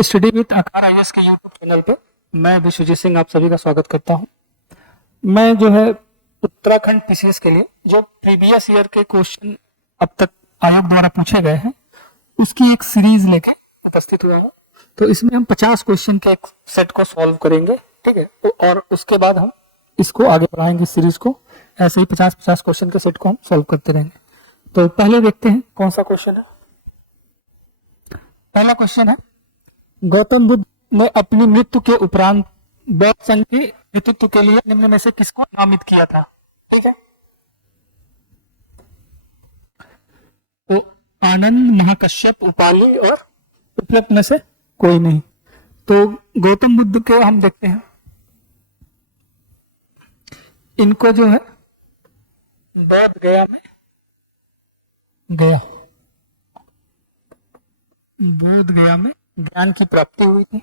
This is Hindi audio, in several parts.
स्टडी विद आकार आईएएस के यूट्यूब चैनल पे मैं विश्वजीत सिंह आप सभी का स्वागत करता हूं। मैं जो है उत्तराखंड पीसीएस के लिए जो प्रीवियस ईयर के क्वेश्चन अब तक आयोग द्वारा पूछे गए हैं उसकी एक सीरीज लेके उपस्थित हुआ हूं। तो इसमें हम 50 क्वेश्चन के एक सेट को सॉल्व करेंगे, ठीक है। और उसके बाद हम इसको आगे बढ़ाएंगे सीरीज को। ऐसे ही 50-50 क्वेश्चन के सेट को हम सॉल्व करते रहेंगे। तो पहले देखते हैं कौन सा क्वेश्चन है। पहला क्वेश्चन है, गौतम बुद्ध ने अपनी मृत्यु के उपरांत बौद्ध संघ के नेतृत्व के लिए निम्न में से किसको नामित किया था? ठीक है, तो आनंद, महाकश्यप, उपाली और उपलब्ध में से कोई नहीं। तो गौतम बुद्ध के हम देखते हैं, इनको जो है बोध गया में बोध गया में ज्ञान की प्राप्ति हुई थी।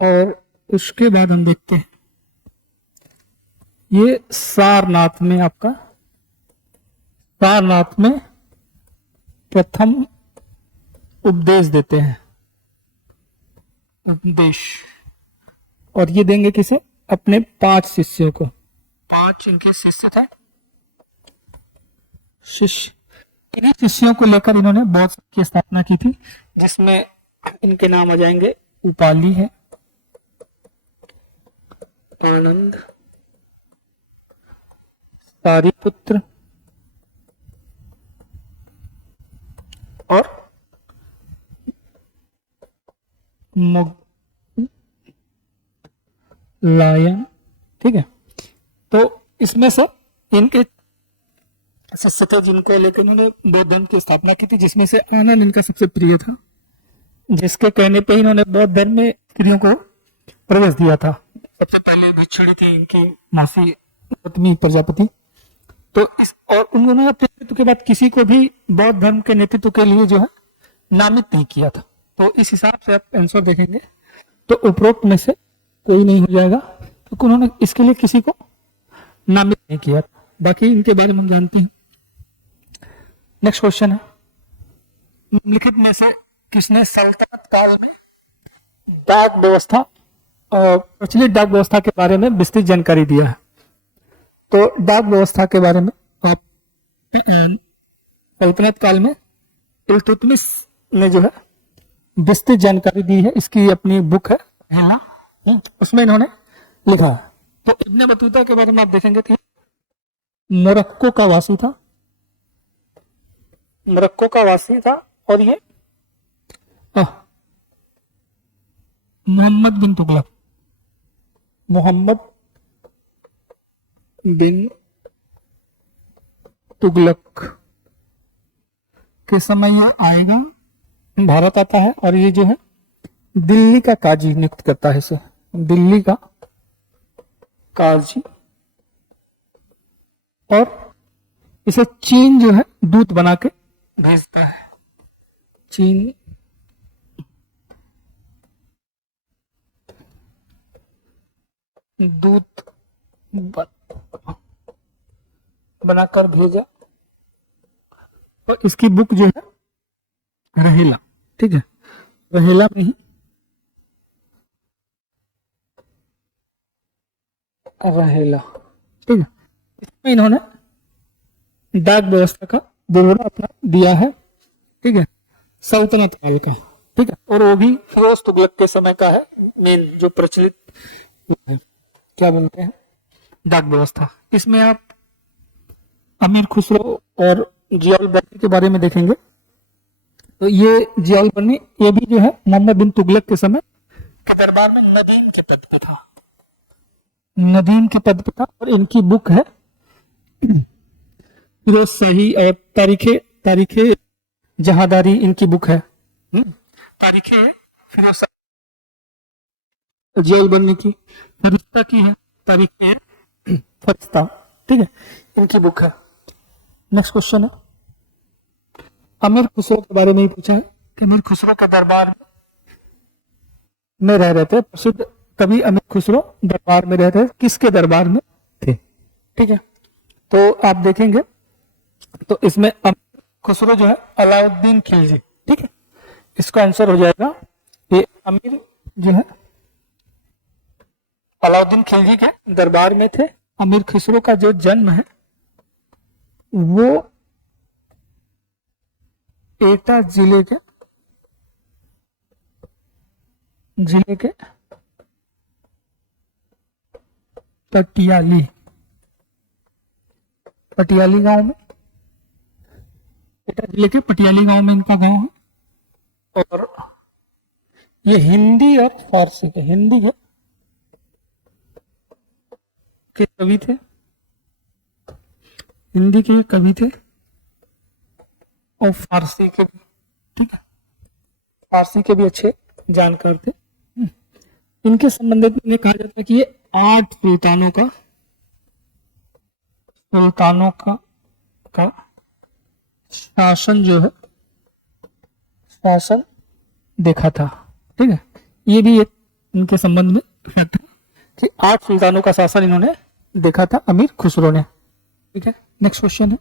और उसके बाद हम देखते हैं ये सारनाथ में प्रथम उपदेश देते हैं, उपदेश। और ये देंगे किसे? अपने 5 शिष्यों को। 5 इनके शिष्य थे। इन्हीं शिष्यों को लेकर इन्होंने बौद्ध संघ की स्थापना की थी, जिसमें इनके नाम आ जाएंगे उपाली है, आनंद, सारिपुत्र और लायन, ठीक है। तो इसमें से इनके शिष्य थे जिनको लेकर इन्होंने बौद्ध धर्म की स्थापना की थी, जिसमें से आनंद इनका सबसे प्रिय था, जिसके कहने पे इन्होंने बौद्ध धर्म में स्त्रियों को प्रवेश दिया था। सबसे पहले भिक्षुणी थी इनकी मासी पत्नी प्रजापति। तो इस और उन्होंने अपने नेतृत्व के बाद किसी को भी बौद्ध धर्म के नेतृत्व के लिए जो है नामित नहीं किया था। तो इस हिसाब से आप आंसर देखेंगे तो उपरोक्त में से कोई नहीं हो जाएगा, तो उन्होंने इसके लिए किसी को नामित नहीं किया। बाकी इनके बारे में हम जानते हैं। नेक्स्ट क्वेश्चन है, निम्नलिखित में से किसने सल्तनत काल में डाक व्यवस्था प्रचलित डाक व्यवस्था के बारे में विस्तृत जानकारी दिया है? तो डाक व्यवस्था के बारे में आप सल्तनत काल में इल्तुतमिश ने जो है विस्तृत जानकारी दी है। इसकी अपनी बुक है ना, उसमें इन्होंने लिखा है। तो इब्न बतूता के बारे में आप देखेंगे कि मोरक्को का वासी था, और ये मोहम्मद बिन तुगलक के समय यह आएगा, भारत आता है। और ये जो है दिल्ली का काजी नियुक्त करता है इसे, दिल्ली का काजी। और इसे चीन जो है दूत बना के भेजता है। चीन दूत बनाकर भेजा। और इसकी बुक जो है रहेला, ठीक है, रहेला में ही रहेला, ठीक है। इसमें इन्होंने डाक व्यवस्था का विवरण अपना दिया है, ठीक है, सल्तनत काल का, ठीक है। और वो भी फिरोज तुगलक के समय का है, मेन जो प्रचलित है, क्या बोलते हैं, डाक व्यवस्था। इसमें आप अमीर खुसरो और जियाउल बर्नी के बारे में देखेंगे। तो ये जियाउल बर्नी ये भी जो है मोहम्मद बिन तुगलक के समय के दरबार में नदीम के पद पे था। और इनकी बुक है फिरोज शाही और तारीखे जहादारी, इनकी बुक है। तारीखे फिरोज शाही जियाउल बर्नी की, फरिश्ता की है तारीखे फरिश्ता, ठीक है, इनकी बुक है। नेक्स्ट क्वेश्चन है, अमीर खुसरो के बारे में ही पूछा है कि अमीर खुसरो के दरबार में रह रहे थे। प्रसिद्ध कवि अमीर खुसरो दरबार में रहते, किसके दरबार में थे? ठीक है, तो आप देखेंगे तो इसमें अमीर खुसरो जो है अलाउद्दीन खिलजी, ठीक है, इसका आंसर हो जाएगा ये अमीर जो है अलाउद्दीन खिलजी के दरबार में थे। अमीर खुसरो का जो जन्म है वो एटा जिले के पटियाली गांव में, एटा जिले के पटियाली गांव में इनका गांव है। और ये हिंदी और फारसी के कवि थे, हिंदी के कवि थे और फारसी के भी, ठीक है, फारसी के भी अच्छे जानकार थे। इनके संबंधित में कहा जाता है कि ये 8 सुल्तानों का शासन जो है शासन देखा था, ठीक है। ये भी एक इनके संबंध में फैक्ट है कि 8 सुल्तानों का शासन इन्होंने देखा था अमीर खुसरो ने, ठीक है। नेक्स्ट क्वेश्चन है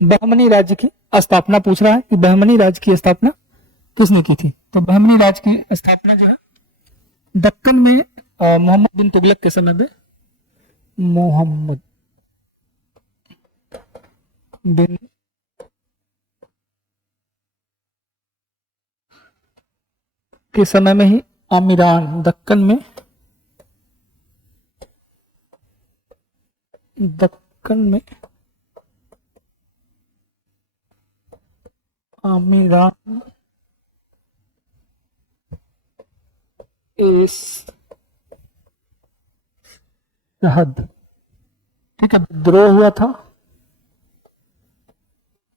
बहमनी राज्य की स्थापना पूछ रहा है कि बहमनी राज्य की स्थापना किसने की थी। तो बहमनी राज्य की स्थापना जो है दक्कन में मोहम्मद बिन तुगलक के समय में, मोहम्मद बिन के समय में ही आमीरान दक्कन में आमीरान शहद, ठीक है, विद्रोह हुआ था,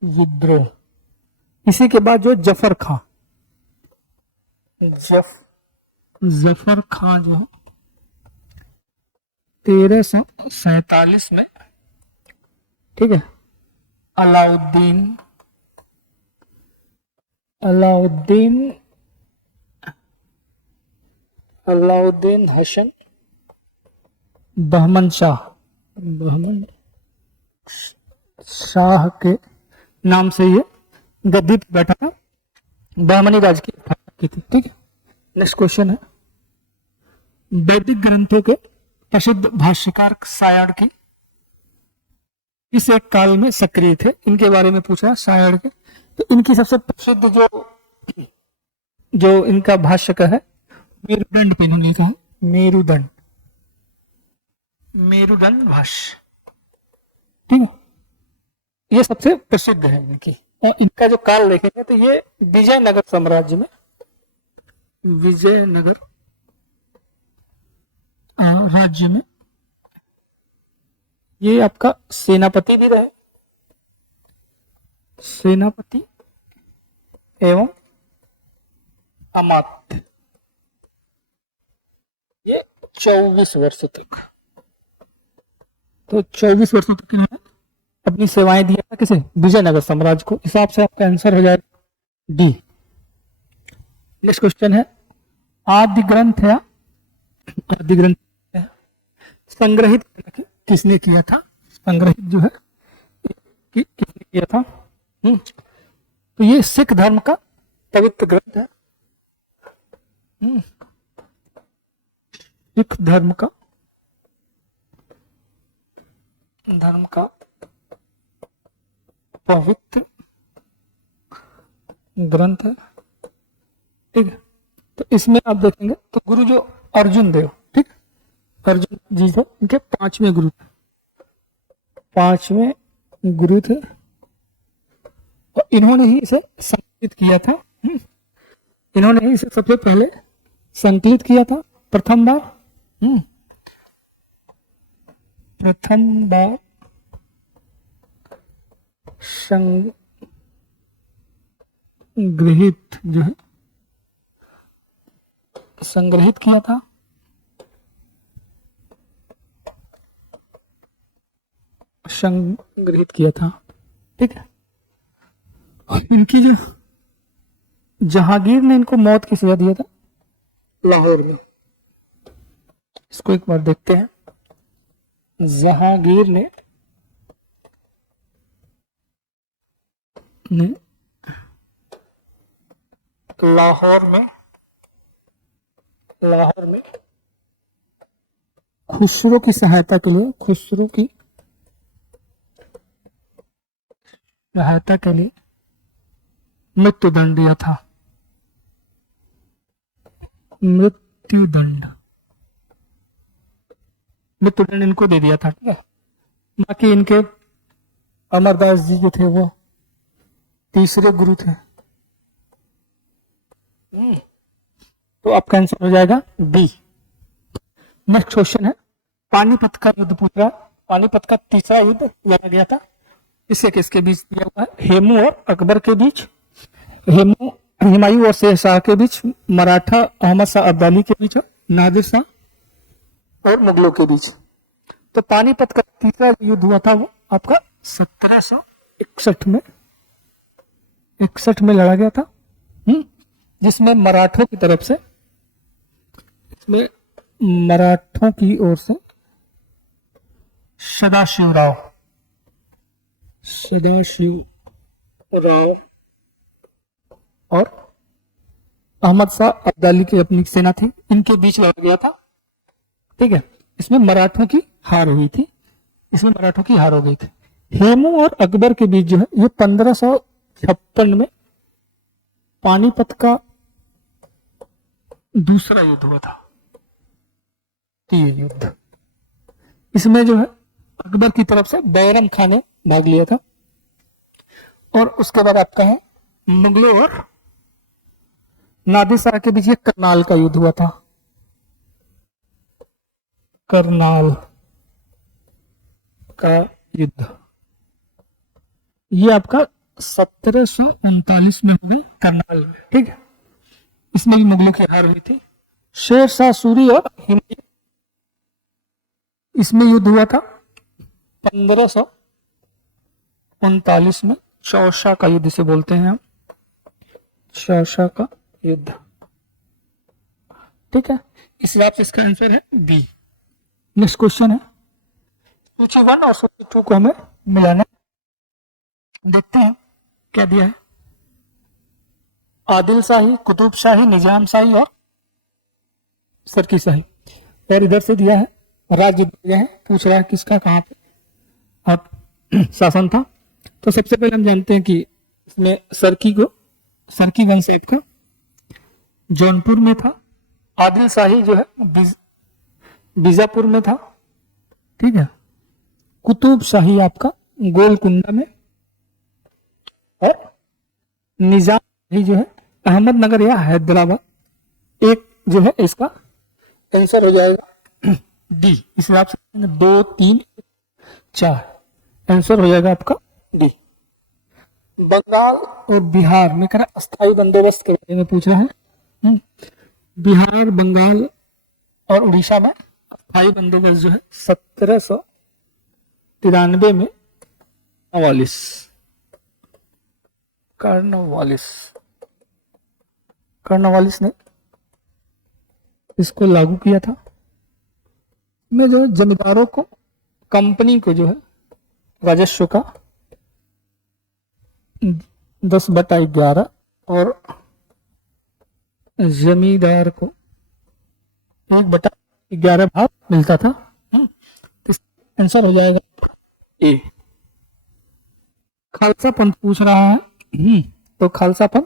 विद्रोह। इसी के बाद जो जफर खां जो है 1347 में, ठीक है, अलाउद्दीन हसन बहमन शाह के नाम से ये गद्दी पर बैठा था, बहमनी राज की स्थापना की थी, ठीक है। नेक्स्ट क्वेश्चन है वैदिक ग्रंथों के प्रसिद्ध भाष्यकार सायण की इस एक काल में सक्रिय थे, इनके बारे में पूछा सायण के। तो इनकी सबसे प्रसिद्ध जो इनका भाष्य है मेरुदंड पे इन्होंने लिखा है, मेरुदंड भाष्य, ठीक है, ये सबसे प्रसिद्ध है इनकी। और इनका जो काल देखेंगे तो ये विजयनगर साम्राज्य में, विजयनगर राज्य में ये आपका सेनापति भी रहे, सेनापति एवं अमात्य, ये 24 वर्ष तक, तो 24 वर्षों तक इन्होंने अपनी सेवाएं दिया था किसे, विजयनगर साम्राज्य को। हिसाब से आपका आंसर हो जाएगा डी। नेक्स्ट क्वेश्चन है आदि ग्रंथ संग्रहित किसने किया था, संग्रहित जो है किसने किया था। तो ये सिख धर्म का पवित्र ग्रंथ है, सिख धर्म का पवित्र ग्रंथ है, ठीक है। तो इसमें आप देखेंगे तो गुरु जो अर्जुन देव, ठीक, अर्जुन जी थे, इनके 5वें गुरु थे और इन्होंने ही इसे संकलित किया था। इन्होंने ही इसे सबसे पहले संकलित किया था प्रथम बार संग्रहित जो है संग्रहित किया था, ठीक है। और इनकी जो जहांगीर ने इनको मौत की सजा दिया था लाहौर में, इसको एक बार देखते हैं। जहांगीर ने लाहौर में खुसरो की सहायता के लिए मृत्युदंड दिया था। मृत्युदंड इनको दे दिया था, ठीक है। बाकी इनके अमरदास जी जो थे वो तीसरे गुरु थे। तो आपका आंसर हो जाएगा बी। नेक्स्ट क्वेश्चन है, पानीपत का युद्ध पूछ रहा है। पानीपत का तीसरा युद्ध लड़ा गया था, इससे किसके बीच दिया हुआ है? हेमू और अकबर के बीच, हुमायूं और शेरशाह के बीच, मराठा अहमद शाह अब्दाली के बीच, नादिर शाह और मुगलों के बीच। तो पानीपत का तीसरा युद्ध हुआ था वो आपका 1761 में लड़ा गया था, जिसमें मराठों की ओर से सदाशिव राव और अहमद शाह अब्दाली की अपनी सेना थी, इनके बीच लड़ा गया था, ठीक है। इसमें मराठों की हार हो गई थी। हेमू और अकबर के बीच जो है ये 1556 में पानीपत का दूसरा युद्ध हुआ था। ये युद्ध, इसमें जो है अकबर की तरफ से बैरम खान ने भाग लिया था, और उसके बाद आपका है मुगलों और नादिर शाह के बीच ये करनाल का युद्ध हुआ था। करनाल का युद्ध ये आपका 1739 में हो गया करनाल में, ठीक है। इसमें भी मुगलों की हार हुई थी। शेरशाह सूरी और हुमायूं, इसमें युद्ध हुआ था 1539 में। चौसा का युद्ध से बोलते हैं हम, चौसा का युद्ध, ठीक है। इस हिसाब से इसका आंसर है बी। नेक्स्ट क्वेश्चन है, सूची 1 और सूची 2 को हमें मिलाना, देखते हैं क्या दिया है। आदिल शाही, कुतुब शाही, निजाम शाही और सरकी शाही। और इधर से दिया है राज्य दिया है, पूछ रहा है किसका कहां पे आप शासन था। तो सबसे पहले हम जानते हैं कि इसमें सरकी वंश का जौनपुर में था। आदिल शाही जो है बीजापुर में था, ठीक है। कुतुब शाही आपका गोलकुंडा में, और निजाम शाही जो है अहमदनगर या हैदराबाद। एक जो है इसका आंसर हो जाएगा डी। इस हिसाब से 2, 3, 4 आंसर हो जाएगा आपका डी। बंगाल और बिहार में कह रहा अस्थायी बंदोबस्त के बारे में पूछ रहा है। बिहार, बंगाल और उड़ीसा में अस्थायी बंदोबस्त जो है 1793 में कार्नवालिस ने इसको लागू किया था। में जो जमींदारों को, कंपनी को जो है राजस्व का 10/11 और जमींदार को 1/11 भाग मिलता था। आंसर हो जाएगा ए। खालसा पंथ पूछ रहा है, तो खालसा पंथ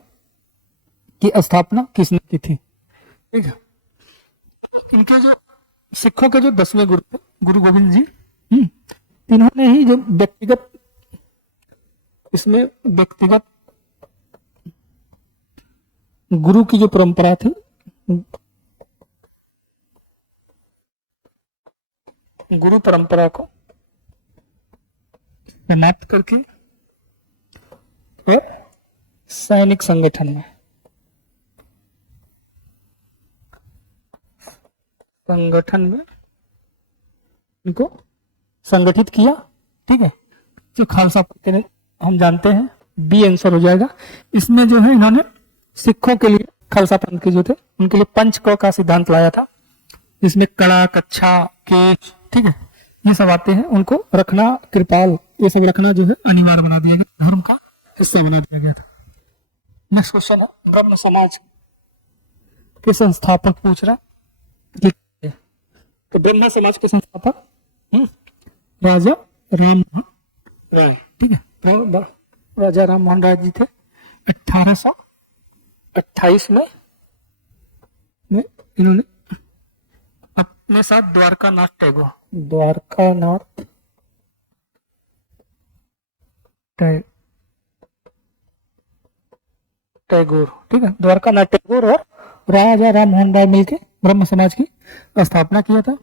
की स्थापना किसने की थी, ठीक है। इनके जो सिखों के जो 10वें गुरु थे गुरु गोविंद जी, इन्होंने ही जो व्यक्तिगत गुरु की जो परंपरा थी, गुरु परंपरा को समाप्त करके और सैनिक संगठन में इनको संगठित किया, ठीक है। जो खालसा पंथ हम जानते हैं, बी आंसर हो जाएगा। इसमें जो है इन्होंने सिखों के लिए, खालसा पंथ के जो थे उनके लिए पंचक का सिद्धांत लाया था, जिसमें कड़ा, कच्छा, केश, ठीक है, ये सब आते हैं। उनको रखना, कृपाल, ये सब रखना जो है अनिवार्य बना दिया गया, धर्म का हिस्सा बना दिया गया था। नेक्स्ट क्वेश्चन है ब्रह्म समाज के संस्थापक पूछ रहा है। तो ब्रह्म समाज के संस्थापक राजा राम मोहन राय, ठीक है। तो राजा राम मोहन राय जी थे 1828 में इन्होंने अपने साथ द्वारकानाथ टैगोर, ठीक है, द्वारकानाथ टैगोर और राजा राम मोहन राय मिलकर ब्रह्म समाज की स्थापना किया था।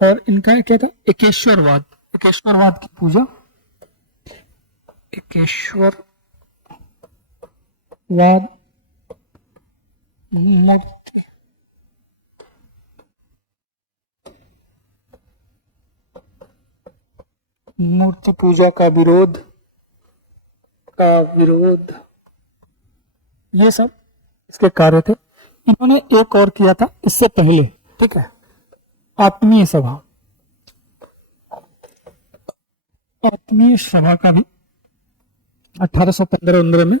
और इनका क्या था, एकेश्वरवाद की पूजा, एकेश्वरवाद मूर्ति पूजा का विरोध ये सब इसके कार्य थे। इन्होंने एक और किया था इससे पहले, ठीक है, आत्मीय सभा का भी 1815 में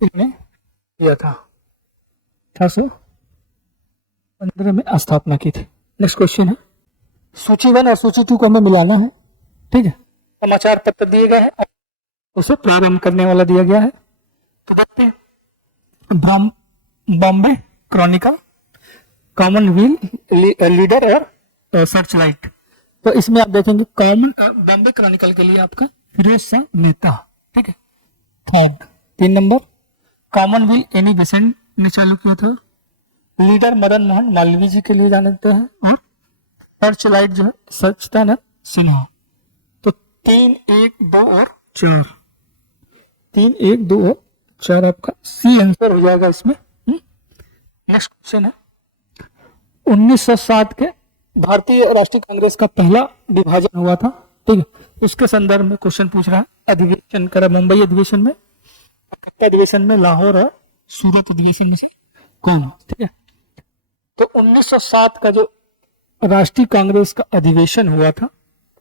इन्होंने किया था, 1815 में स्थापना की थी। नेक्स्ट क्वेश्चन है, सूची 1 और सूची 2 को हमें मिलाना है, ठीक है। समाचार पत्र दिए गए हैं, उसे प्रारंभ करने वाला दिया गया है। तो देखते हैं, बॉम्बे क्रॉनिकल, कॉमनवेल्थ लीडर और सर्च लाइट। तो इसमें आप देखेंगे बॉम्बे क्रॉनिकल के लिए आपका फिरोज शाह मेहता, ठीक है, 3 नंबर। कॉमनवेल्थ एनी बेसेंट ने चालू किया था। लीडर मदन मोहन मालवीय जी के लिए जानते हैं। और सर्च लाइट जो है सच्चिदानंद सिन्हा। तो 3, 1, 2 और 4, 3, 1, 2 और 4 आपका सी आंसर हो जाएगा इसमें। नेक्स्ट क्वेश्चन है, 1907 के भारतीय राष्ट्रीय कांग्रेस का पहला विभाजन हुआ था, ठीक है, उसके संदर्भ में क्वेश्चन पूछ रहा है। अधिवेशन करा मुंबई अधिवेशन में, कलकत्ता अधिवेशन में, लाहौर और सूरत अधिवेशन में से कौन, ठीक है। तो 1907 का जो राष्ट्रीय कांग्रेस का अधिवेशन हुआ था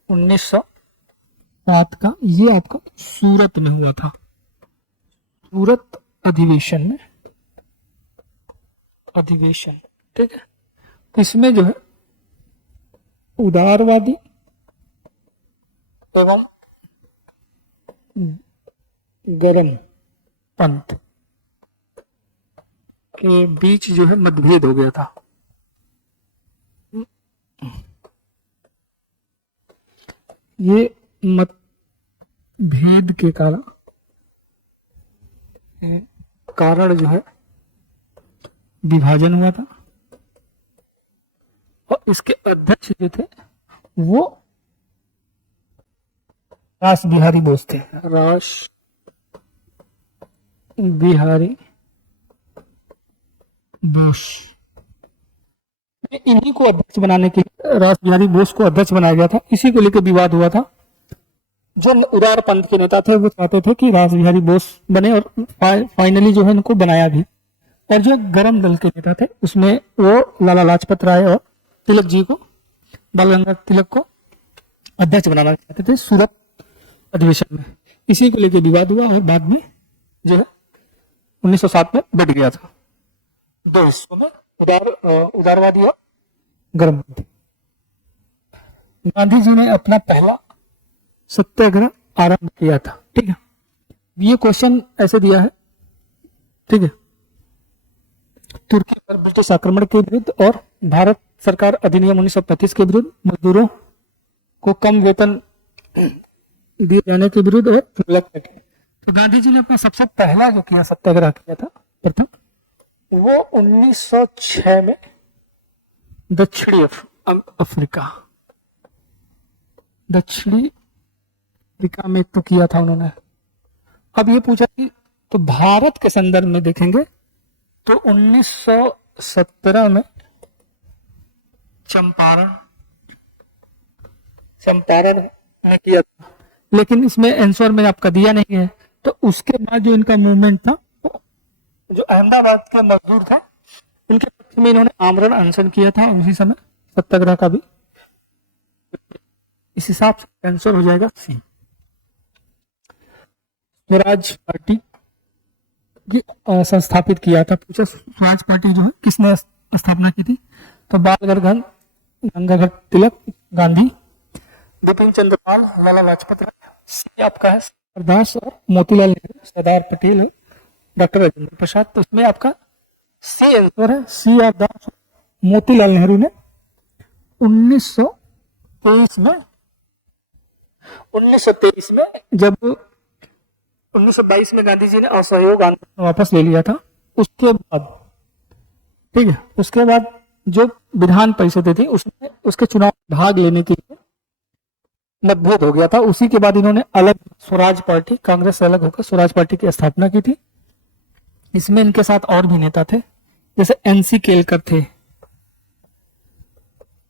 1907 का, ये आपका सूरत में हुआ था, सूरत अधिवेशन, ठीक है। इसमें जो है उदारवादी एवं गरम पंथ के बीच जो है मतभेद हो गया था। ये मतभेद के कारण जो है विभाजन हुआ था। और इसके अध्यक्ष जो थे वो रास बिहारी बोस थे, इन्हीं को अध्यक्ष बनाने के लिए रास बिहारी बोस को अध्यक्ष बनाया गया था। इसी को लेकर विवाद हुआ था। जो उदार पंथ के नेता थे वो चाहते थे कि रास बिहारी बोस बने और फाइनली जो है उनको बनाया भी। और जो गरम दल के नेता थे उसमें वो लाला लाजपत राय और तिलक जी को, बाल गंगाधर तिलक को अध्यक्ष बनाना चाहते थे सूरत अधिवेशन में। इसी को लेकर विवाद हुआ और बाद में जो है 1907 में बढ़ गया था 2 हिस्सों में, उदारवादी और गर्मवादी। गांधी जी ने अपना पहला सत्याग्रह आरंभ किया था, ठीक है। ये क्वेश्चन ऐसे दिया है, ठीक है, तुर्की पर ब्रिटिश आक्रमण के विरुद्ध और भारत सरकार अधिनियम 1935 के विरुद्ध, मजदूरों को कम वेतन दिए जाने के विरुद्ध और तो गांधी जी ने अपना सबसे पहला जो किया सत्याग्रह किया था प्रथम, वो 1906 में दक्षिणी अफ्रीका में तो किया था उन्होंने। अब ये पूछा कि तो भारत के संदर्भ में देखेंगे तो 1917 में चंपारण ने किया था, लेकिन इसमें आंसर में आपका दिया नहीं है। तो उसके बाद जो इनका मूवमेंट था, जो अहमदाबाद के मजदूर थे, इनके पक्ष में इन्होंने आमरण अनशन किया था उसी समय सत्याग्रह का भी। इस हिसाब से आंसर हो जाएगा सी। स्वराज पार्टी संस्थापित किया था। पूछा स्वराज पार्टी जो है किसने स्थापना की थी, तो बाल गंगाधर तिलक, गांधी, बिपिन चंद्र पाल, लाला लाजपत राय, सी आपका है सरदास और मोतीलाल नेहरू, सरदार पटेल है, डॉक्टर राजेंद्र प्रसाद। तो इसमें आपका सी आंसर है, सी आर दास। मोतीलाल नेहरू ने 1923 में जब 1922 में गांधी जी ने असहयोग आंदोलन वापस ले लिया था, उसके बाद, ठीक है, उसके बाद जो विधान परिषद थी उसमें उसके चुनाव भाग लेने के लिए मतभेद हो गया था। उसी के बाद इन्होंने अलग स्वराज पार्टी, कांग्रेस से अलग होकर स्वराज पार्टी की स्थापना की थी। इसमें इनके साथ और भी नेता थे, जैसे एनसी केलकर थे,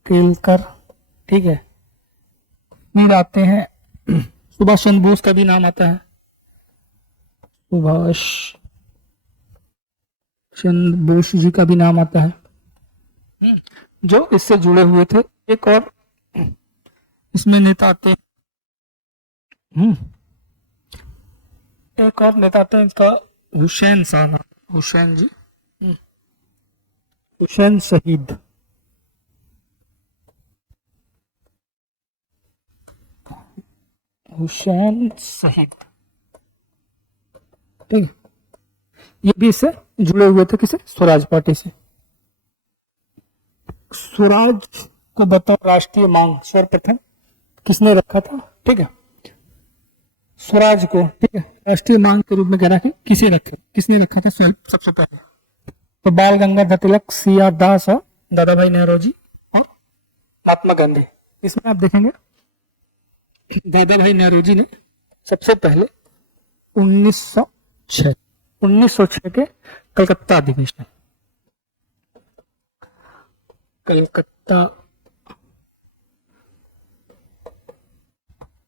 केलकर, ठीक है। फिर आते हैं सुभाष चंद्र बोस का भी नाम आता है, सुभाष चंद्र बोस जी का भी नाम आता है, जो इससे जुड़े हुए थे। एक और इसमें नेता आते हैं, एक और नेता आते हैं, इसका हुसैन शाह, हुसैन जी, हुसैन शहीद, हुसैन शहीद, ठीक है। ये भी इससे जुड़े हुए थे, किसे, स्वराज पार्टी से। स्वराज को बतौर राष्ट्रीय मांग सर्वप्रथम किसने रखा था, ठीक है, स्वराज को, ठीक है, राष्ट्रीय मांग के रूप में कहना है, किसने रखा था सबसे पहले, तो बाल गंगाधर तिलक, सी आर दास और दादा भाई नेहरू और महात्मा गांधी। इसमें आप देखेंगे दादा भाई नेहरू जी ने सबसे पहले 1906 के कलकत्ता अधिवेशन, कलकत्ता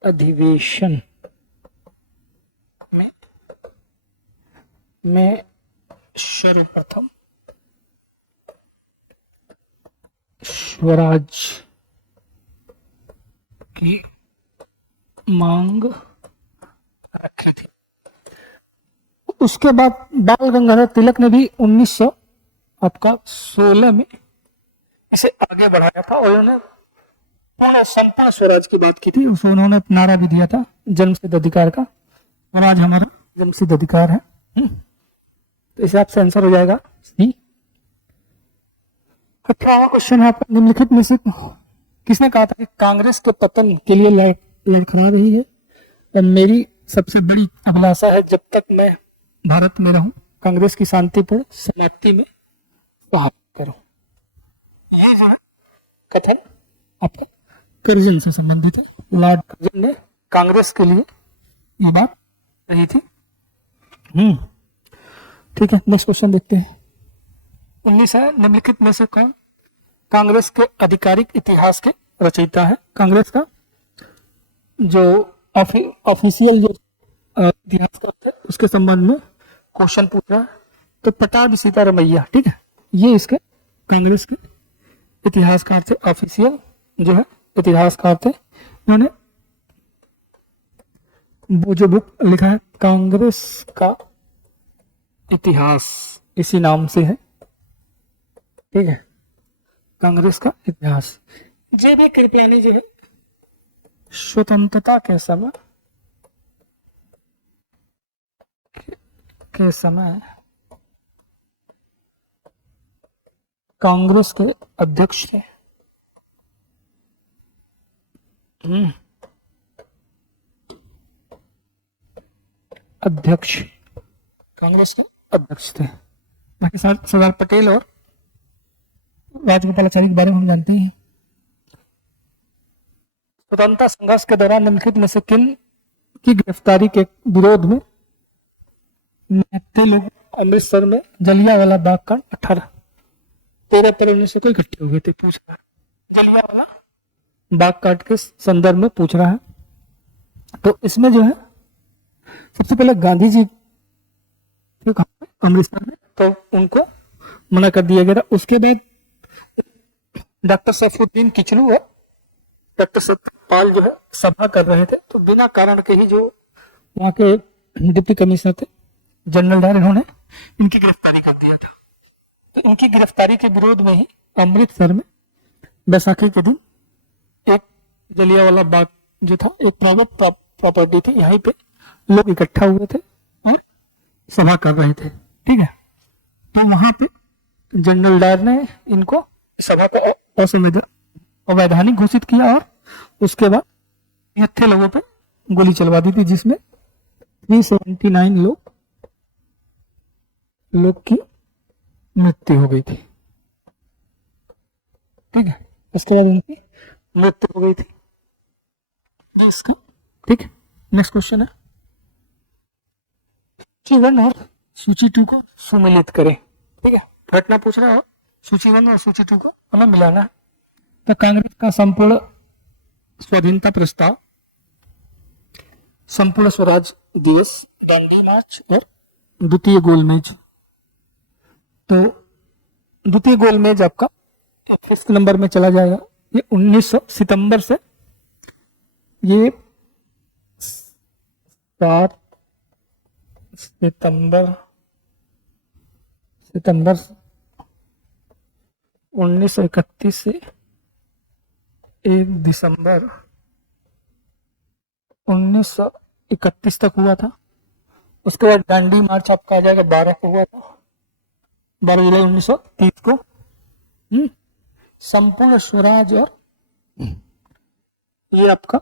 अधिवेशन में सर्वप्रथम स्वराज की मांग रखी थी। उसके बाद बाल गंगाधर तिलक ने भी 1916 में इसे आगे बढ़ाया था और उन्होंने पूर्ण संपूर्ण स्वराज की बात की थी। उसको उन्होंने नारा भी दिया था जन्मसिद्ध अधिकार का, स्वराज हमारा जन्मसिद्ध अधिकार है। तो इसे आपसे आंसर हो जाएगा सी। 18वां क्वेश्चन है आपका, निम्नलिखित में से किसने कहा था कि कांग्रेस के पतन के लिए लड़खड़ा रही है और मेरी सबसे बड़ी अभिलाषा है जब तक मैं भारत में रहूं कांग्रेस की शांतिपूर्ण समाप्ति में सहायता करूं। ये जो है कथन आपका कर्जन से संबंधित है। लॉर्ड कर्जन ने कांग्रेस के लिए ये बात कही थी। ठीक है, नेक्स्ट क्वेश्चन देखते हैं। 19 है, निम्नलिखित में से कौन कांग्रेस के आधिकारिक इतिहास के रचयिता है। कांग्रेस का जो ऑफिशियल जो इतिहास का है उसके संबंध में क्वेश्चन पूछ रहा है। तो पटाभी सीतारमैया, ठीक है, ये इसके कांग्रेस के इतिहासकार थे, ऑफिशियल जो है इतिहासकार थे। इन्होंने वो जो बुक लिखा है कांग्रेस का इतिहास, इसी नाम से है, ठीक है, कांग्रेस का इतिहास। जे.बी. कृपलानी जो है स्वतंत्रता के समय कांग्रेस के अध्यक्ष थे। अध्यक्ष, कांग्रेस के अध्यक्ष थे। बाकी सरदार पटेल और राजगोपालाचारी के बारे में हम जानते हैं। स्वतंत्रता संघर्ष के दौरान निम्नलिखित में से किन की गिरफ्तारी के विरोध में लोग अमृतसर में जलियांवाला बाग कांड 13 पर 19 को इकट्ठे हुए थे। पूछ रहा है जलियांवाला बाग कांड के संदर्भ में पूछ रहा है। तो इसमें जो है सबसे पहले गांधी जी अमृतसर में, तो उनको मना कर दिया गया। उसके बाद डॉक्टर सैफुद्दीन किचलू और डॉक्टर सत्यपाल जो है सभा कर रहे थे, तो बिना कारण के ही जो वहां के डिप्टी कमिश्नर थे जनरल डायर, इन्होंने इनकी गिरफ्तारी कर दिया था। तो इनकी गिरफ्तारी के विरोध में ही अमृतसर में बैसाखी के दिन एक जलियांवाला बाग जो था, एक प्राइवेट प्रॉपर्टी थी, यहीं पे लोग इकट्ठा हुए थे और सभा कर रहे थे। ठीक है, तो वहां पे जनरल डायर ने इनको सभा को अवैधानिक घोषित किया और उसके बाद 73 लोगों पे गोली चलवा दी थी, जिसमें 379 लोग की मृत्यु हो गई थी। ठीक है, उसके बाद उनकी मृत्यु हो गई थी। इसका ठीक है, नेक्स्ट क्वेश्चन है सूची 1 और सूची 2 को सम्मिलित करें। ठीक है, घटना पूछ रहा हो, सूची 1 और सूची 2 को हमें मिलाना है। तो कांग्रेस का संपूर्ण स्वाधीनता प्रस्ताव, संपूर्ण स्वराज दिवस, दांडी मार्च और द्वितीय गोलमेज। तो द्वितीय गोलमेज आपका 5th नंबर में चला जाएगा। ये 1900 सितंबर से ये 7 सितंबर 1931 से 1 दिसंबर 1931 तक हुआ था। उसके बाद दांडी मार्च आपका आ जाएगा 12 को हुआ था, 12 जुलाई 1930 को। संपूर्ण स्वराज और ये आपका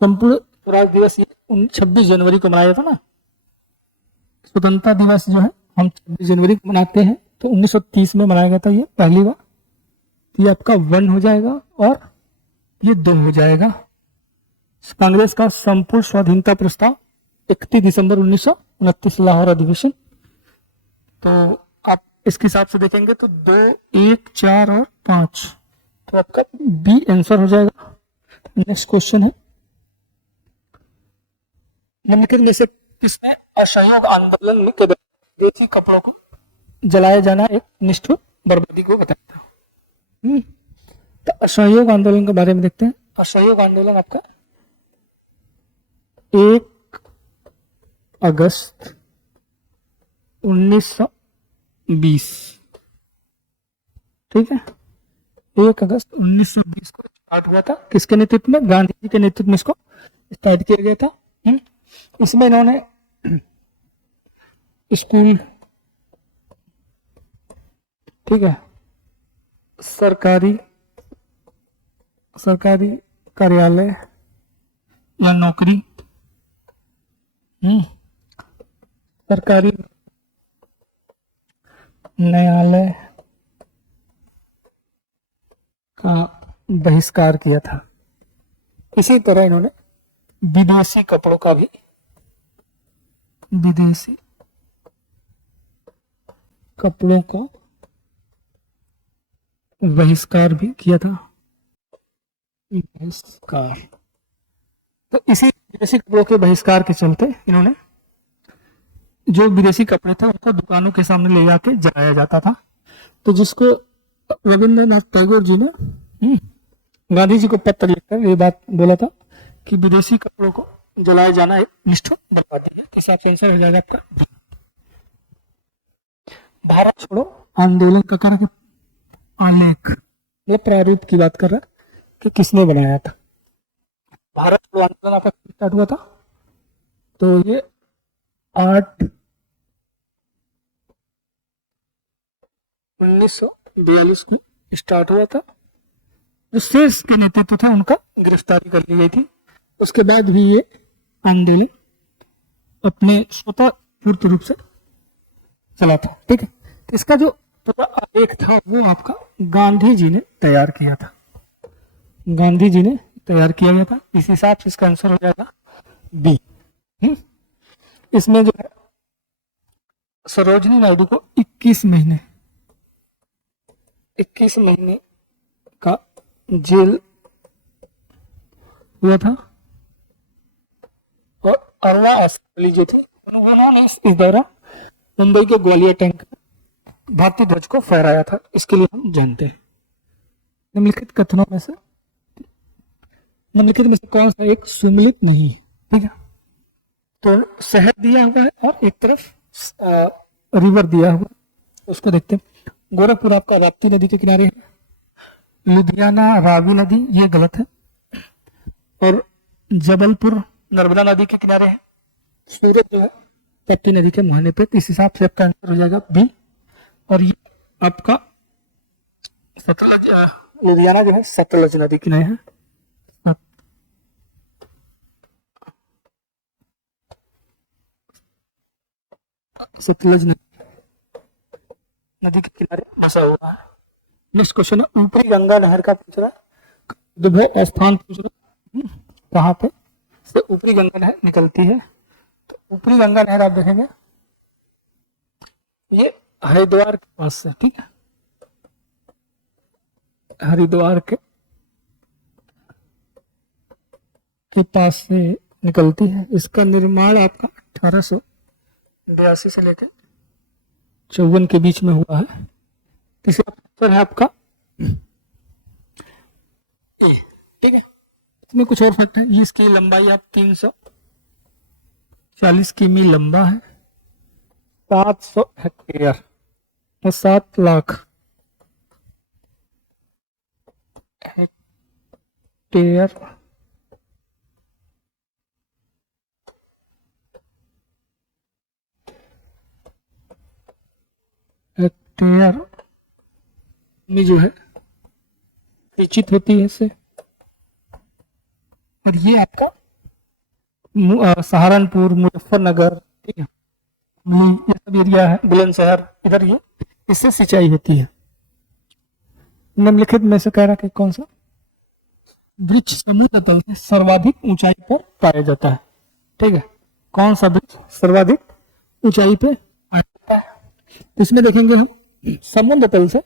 संपूर्ण स्वराज दिवस ये 26 जनवरी को मनाया था ना। स्वतंत्रता दिवस जो है हम 26 जनवरी को मनाते हैं, तो 1930 में मनाया गया था ये पहली बार। ये आपका 1 हो जाएगा और ये 2 हो जाएगा। कांग्रेस का संपूर्ण स्वाधीनता प्रस्ताव 31 दिसंबर 1929 लाहौर अधिवेशन। तो आप इसके हिसाब से देखेंगे तो 2, 1, 4 और 5, तो आपका बी आंसर हो जाएगा। नेक्स्ट क्वेश्चन है, निम्नलिखित में से किसने असहयोग आंदोलन में के विदेशी कपड़ों को जलाया जाना एक निष्ठुर बर्बादी को बताया था? तो असहयोग आंदोलन के बारे में देखते हैं। असहयोग आंदोलन आपका 1 अगस्त 1920, ठीक है, 1 अगस्त 1920 को स्टार्ट हुआ था। किसके नेतृत्व में? गांधी जी के नेतृत्व में इसको स्टार्ट किया गया था। इसमें इन्होंने स्कूल, ठीक है, सरकारी कार्यालय या नौकरी, सरकारी न्यायालय का बहिष्कार किया था। इसी तरह इन्होंने विदेशी कपड़ों का भी बहिष्कार भी किया था। बहिष्कार, तो इसी विदेशी कपड़ों के बहिष्कार के चलते इन्होंने जो विदेशी कपड़े थे उनको दुकानों के सामने ले जाके जलाया जाता था। तो जिसको रविंद्रनाथ टैगोर जी ने गांधी जी को पत्र लिखकर ये बात बोला था कि विदेशी कपड़ों को जलाया जाना एक निष्ठुर बर्बादी है। तो हिसाब से आंसर हो जाएगा आपका। भारत छोड़ो आंदोलन का कर आलेख, मतलब प्रारूप की बात कर रहा है कि किसने बनाया था। भारत छोड़ो आंदोलन आपका स्टार्ट हुआ था, तो ये 8/1942 को स्टार्ट हुआ था। जो शेष के नेतृत्व थे उनका गिरफ्तारी कर ली गई थी। उसके बाद भी ये आंदोलन अपने स्वतः पूर्ण रूप से चला था। ठीक है, तो इसका जो पूरा आलेख था वो आपका गांधी जी ने तैयार किया था। गांधी जी ने तैयार किया गया था। इस हिसाब से इसका आंसर हो जाएगा बी। इसमें जो है सरोजनी नायडू को 21 महीने का जेल हुआ था और अरुणा एसपी जो थे उन्होंने इस दौरान मुंबई के ग्वालियर टैंक भारतीय ध्वज को फहराया था। इसके लिए हम जानते हैं। निम्नलिखित कथनों में से कौन सा एक सुमिलित नहीं? ठीक है, तो शहर दिया हुआ है और एक तरफ रिवर दिया हुआ है, उसको देखते हैं। गोरखपुर आपका राप्ती नदी के किनारे है। लुधियाना रावी नदी, ये गलत है। और जबलपुर नर्मदा नदी के किनारे है। सूरत जो है तप्ती नदी के मुहाने पे। इस हिसाब से आपका आंसर हो जाएगा बी। और ये आपका सतलज, लुधियाना जो है सतलज नदी किनारे है। सतलज नदी के किनारे बसा हुआ है। नेक्स्ट क्वेश्चन है, ऊपरी गंगा नहर का पूछ रहा है, उद्भव स्थान पूछ रहा है, कहाँ पे से ऊपरी गंगा नहर निकलती है। तो ऊपरी गंगा नहर आप देखेंगे ये हरिद्वार के पास से, ठीक है, हरिद्वार के पास से निकलती है। इसका निर्माण आपका 1882 से लेकर 54 के बीच में हुआ है। तीसरा आंसर है आपका ए, ठीक है। इसमें कुछ और फैक्ट है। ये इसकी लंबाई आप 340 किमी लंबा है, 700 हेक्टेयर और 7 लाख हेक्टेयर हेक्टेयर में जो है सिंचित होती है इससे। और ये आपका सहारनपुर, मुजफ्फरनगर, ठीक है, ये सब एरिया है, बुलंदशहर, इधर ये इससे सिंचाई होती है। निम्नलिखित में से कह रहा कि कौन सा वृक्ष समुद्र तल से सर्वाधिक ऊंचाई पर पाया जाता है, ठीक है, कौन सा वृक्ष सर्वाधिक ऊंचाई पे पाया जाता है। तो इसमें देखेंगे हम समुद्र तल से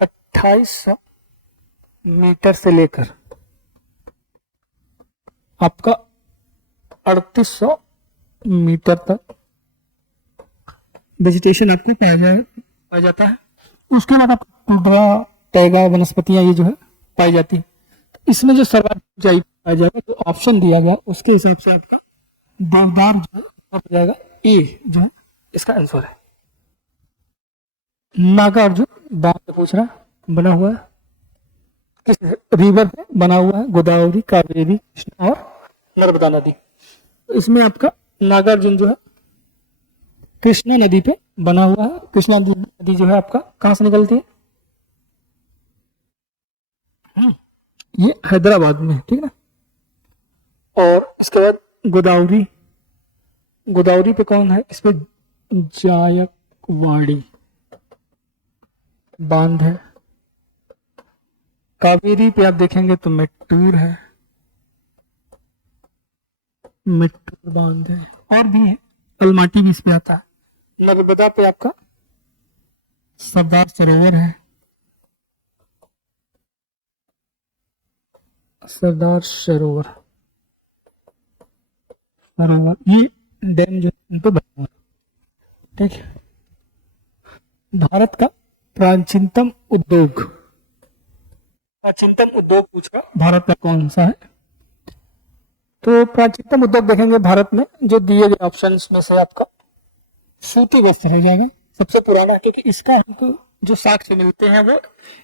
2800 मीटर से लेकर आपका 3800 मीटर तक वेजिटेशन आपको पाया जाता है। उसके बाद आपको टुंड्रा, टैगा वनस्पतियां ये जो है पाई जाती है। तो इसमें जो सर्वाधिक ऊंचाई पाया जाएगा, जो ऑप्शन दिया गया उसके हिसाब से आपका देवदार जो है हो जाएगा ए, जो है इसका आंसर है। नागार्जुन बांध पूछ रहा बना हुआ है किस रिवर पे बना हुआ है, गोदावरी, कावेरी, कृष्णा और नर्मदा नदी। तो इसमें आपका नागार्जुन जो है कृष्णा नदी पे बना हुआ है। कृष्णा नदी जो है आपका कहां से निकलती है, ये हैदराबाद में, ठीक है ना। और इसके बाद गोदावरी, गोदावरी पे कौन है, इस पे जायकवाड़ी बांध है। कावेरी पे आप देखेंगे तो मेट्टूर है, मेट्टूर बांध है, और भी है, अलमाटी भी इस पे आता है। नर्मदा पे आपका सरदार सरोवर है, सरदार सरोवर, ये डैम जो इन पे बना हुआ है, ठीक है। भारत का प्राचीनतम उद्योग, प्राचीनतम उद्योग पूछ रहा भारत का कौन सा है। तो प्राचीनतम उद्योग देखेंगे भारत में जो दिए गए ऑप्शंस में से आपका सूती वस्त्र हो जाएगा सबसे पुराना, क्योंकि इसका हमको जो साक्ष्य मिलते हैं वो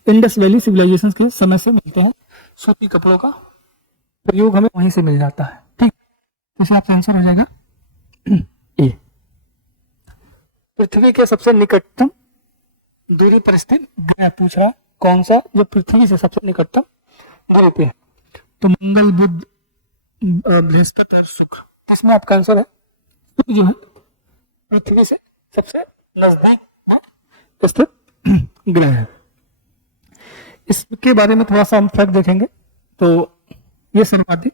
इंडस वैली सिविलाइजेशन के समय से मिलते हैं। सूती कपड़ों का प्रयोग हमें वहीं से मिल जाता है, ठीक। इसका आपका आंसर हो जाएगा ए। पृथ्वी के सबसे निकटतम दूरी पर स्थित ग्रह पूछ रहा कौन सा, जो पृथ्वी से सबसे निकटतम दूरी पे है। तो मंगल, बुध, बृहस्पति और शुक्र। इसमें आपका आंसर है शुक्र जो है पृथ्वी से सबसे नजदीक स्थित ग्रह है। इसके बारे में थोड़ा सा हम फैक्ट देखेंगे। तो ये सर्वाधिक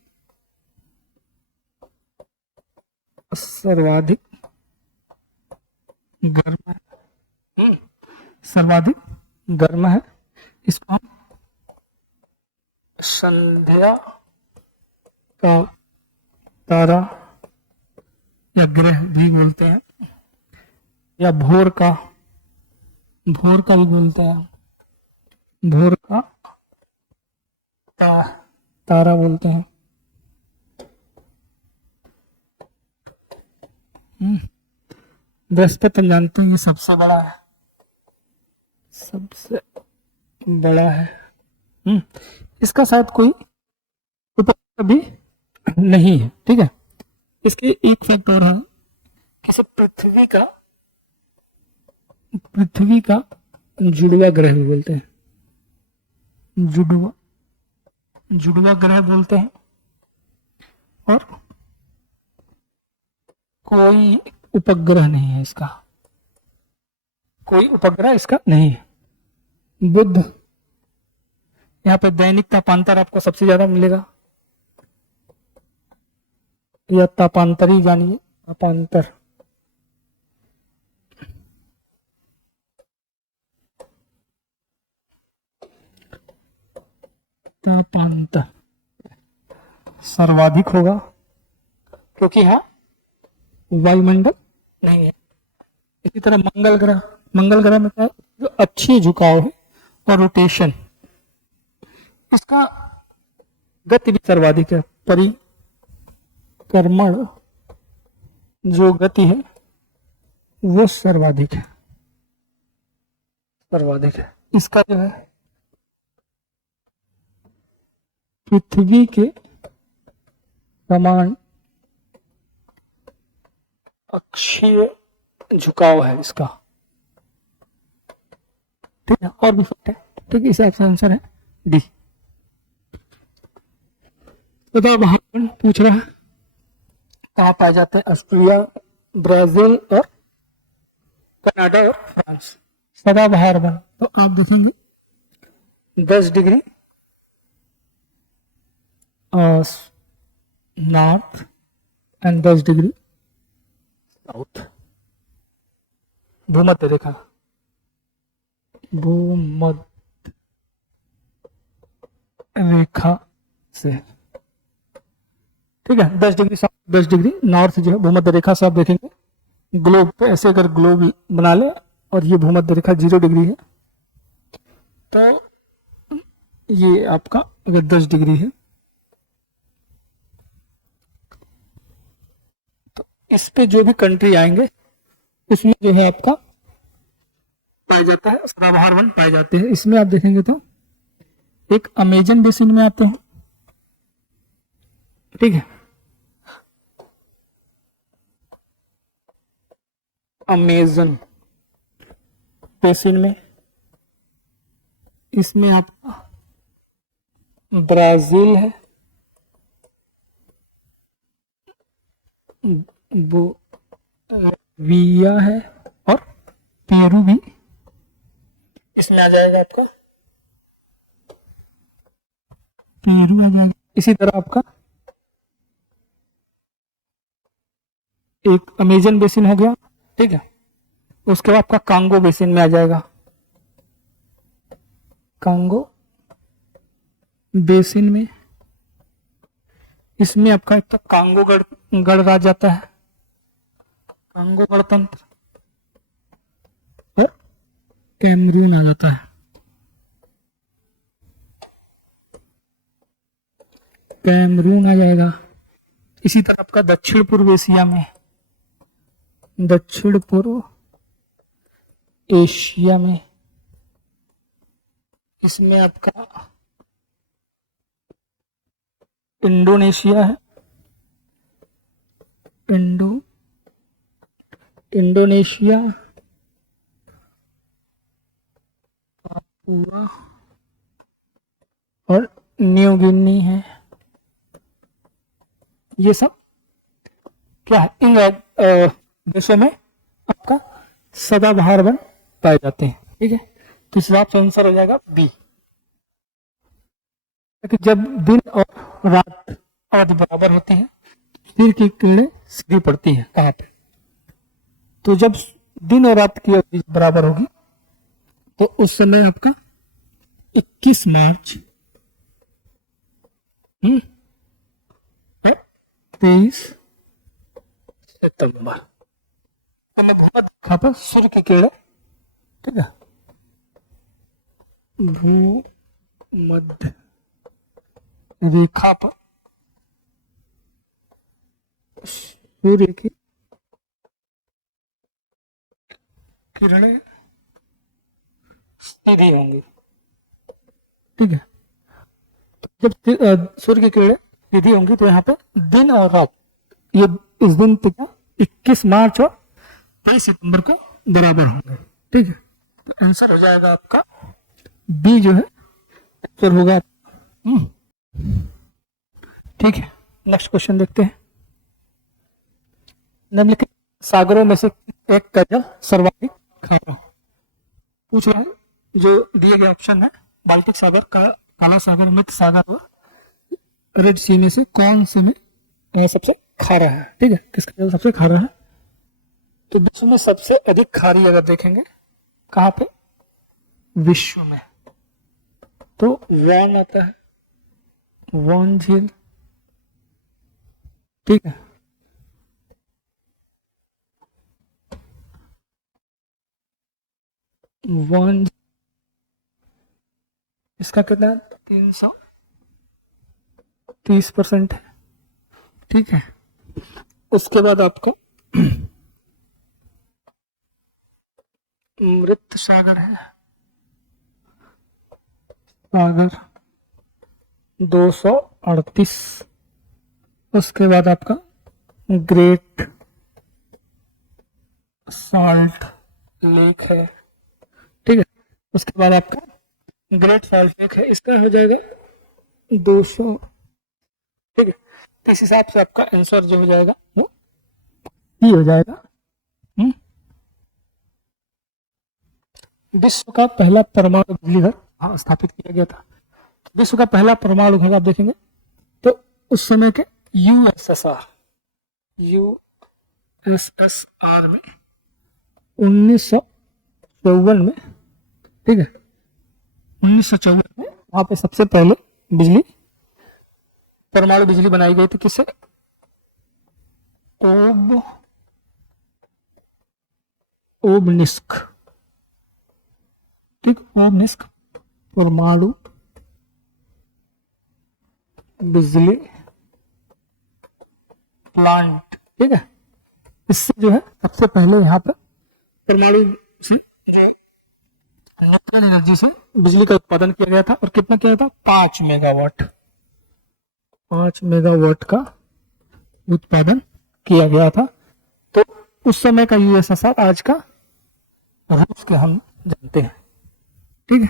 गर्म है। इसको हम संध्या का तारा या ग्रह भी बोलते हैं, या भोर का भी बोलते हैं, भोर का तारा बोलते हैं। बृहस्पति हम जानते हैं ये सबसे बड़ा है, सबसे बड़ा है। इसका शायद कोई उपग्रह भी नहीं है, ठीक है। इसके एक फैक्ट और है कि इसे पृथ्वी का जुड़वा ग्रह भी बोलते हैं, जुड़वा ग्रह बोलते हैं। और कोई उपग्रह नहीं है इसका, कोई उपग्रह इसका नहीं है। बुध, यहाँ पे दैनिक तापांतर आपको सबसे ज्यादा मिलेगा, या तापांतर ही जानिए, तापांतर। तापांतर सर्वाधिक होगा क्योंकि यहाँ वायुमंडल नहीं है। इसी तरह मंगल ग्रह में क्या है? जो अच्छी झुकाव है और रोटेशन, इसका गति भी सर्वाधिक है। परिक्रमण जो गति है वो सर्वाधिक है, इसका जो है पृथ्वी के समान अक्षीय झुकाव है इसका, ठीक है। और भी फैक्ट है, ठीक है। इस आंसर है डी। सदाबहार पूछ रहा है कहाँ पाए जाते हैं? ऑस्ट्रिया, ब्राजील और कनाडा और फ्रांस। सदाबहार वन तो आप देखेंगे 10 degree north and 10 degree south, भूमध्य रेखा, भूमध्य रेखा से, ठीक है। 10 डिग्री साउथ, 10 डिग्री नॉर्थ जो है भूमध्य रेखा से आप देखेंगे ग्लोब पे, ऐसे अगर ग्लोब बना ले और ये भूमध्य रेखा 0 डिग्री है तो ये आपका अगर 10 डिग्री है तो इस पे जो भी कंट्री आएंगे उसमें जो है आपका पाया जाता है, सदाबहार वन पाए जाते हैं। इसमें आप देखेंगे तो एक अमेजन बेसिन में आते हैं, ठीक है। अमेजन बेसिन में, इसमें आपका ब्राजील है, बोलिविया है और पेरू भी इसमें आ जाएगा, आपका पेरू आ जाएगा। इसी तरह आपका एक अमेजन बेसिन हो गया, ठीक है। उसके बाद आपका कांगो बेसिन में आ जाएगा, कांगो बेसिन में, इसमें आपका एक तो कांगो गणराज्य जाता है, कांगो गणतंत्र, और कैमरून आ जाता है, कैमरून आ जाएगा। इसी तरह आपका दक्षिण पूर्व एशिया में, दक्षिण पूर्व एशिया में, इसमें आपका इंडोनेशिया है, इंडोनेशिया, पापुआ और न्यू गिनी है। ये सब क्या है? इन देशों में आपका सदाबहार वन पाए जाते हैं, ठीक है। तो इस बात का आंसर हो जाएगा बी, कि जब दिन और रात अवधि बराबर होती है सूर्य की किरणें सीधी पड़ती है कहाँ पे? तो जब दिन और रात की अवधि बराबर होगी तो उस समय आपका 21 मार्च 23 सितंबर तो मैं भूमध्य रेखा पर सूर्य की किरणें, ठीक है, भूमध्य रेखा पर सूर्य की किरणें सीधी होंगी, ठीक है। जब सूर्य की किरणें सीधी होंगी तो यहाँ पे दिन और रात ये इस दिन तक 21 मार्च और 22 सितंबर को बराबर होंगे, ठीक है। तो आंसर हो जाएगा आपका बी जो है आंसर होगा। ठीक है, नेक्स्ट क्वेश्चन देखते हैं। निम्नलिखित सागरों में से एक का जल सर्वाधिक खारा पूछ रहा है। जो दिए गए ऑप्शन है बाल्टिक सागर, काला सागर, मध्य सागर और रेड सी में से कौन से में सबसे खारा है, ठीक है। किसका जल सबसे खारा है? तो विश्व में सबसे अधिक खारी अगर देखेंगे कहां पे, विश्व में, तो वॉन आता है, वॉन झील, ठीक है। वॉन, इसका कितना 330% है, ठीक है। उसके बाद आपका मृत सागर है, सागर 238। उसके बाद आपका ग्रेट साल्ट लेक है, ठीक है। उसके बाद आपका ग्रेट सॉल्ट लेक है, इसका हो जाएगा 200, ठीक है। तो इस हिसाब से आपका आंसर जो हो जाएगा वो ही हो जाएगा। विश्व का पहला परमाणु बिजली घर स्थापित किया गया था। विश्व का पहला परमाणु घर आप देखेंगे तो उस समय के यूएसएसआर में 1954 में, ठीक है, 1954 में वहां पे सबसे पहले बिजली, परमाणु बिजली बनाई गई थी। किससे? ओबनिस्क, ठीक, ओबनिस्क परमाणु बिजली प्लांट, ठीक है। इससे जो है सबसे पहले यहाँ पर परमाणु से जो न्यूक्लियर एनर्जी से बिजली का उत्पादन किया गया था। और कितना किया था? 5 मेगावाट, 5 मेगावाट का उत्पादन किया गया था। तो उस समय का यूएसएसआर आज का रूस के हम जानते हैं, ठीक है।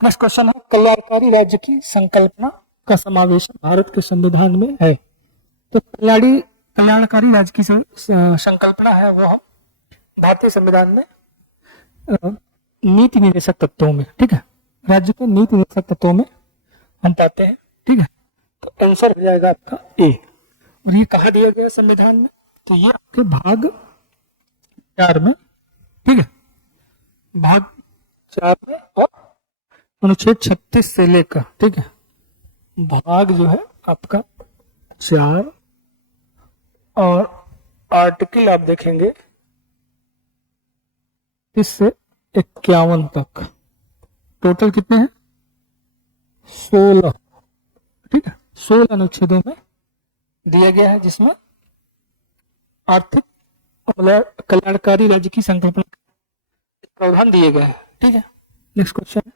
नेक्स्ट क्वेश्चन है, कल्याणकारी राज्य की संकल्पना का समावेश भारत के संविधान में है। तो कल्याणकारी राज्य की संकल्पना है वो हम भारतीय संविधान में नीति निदेशक तत्वों में, ठीक है, राज्य के नीति निदेशक तत्वों में हम पाते हैं, ठीक है। तो आंसर हो जाएगा आपका ए। और ये कहा दिया गया संविधान में? तो ये आपके भाग 4 में, ठीक है, भाग 4 में और अनुच्छेद 36 से लेकर, ठीक है, भाग जो है आपका 4 और आर्टिकल आप देखेंगे 30 से 51 तक, टोटल कितने हैं? 16, ठीक है, 16 अनुच्छेदों में दिया गया है, जिसमें आर्थिक कल्याणकारी राज्य की संकल्पना प्रावधान दिए गए हैं, ठीक है। नेक्स्ट क्वेश्चन है,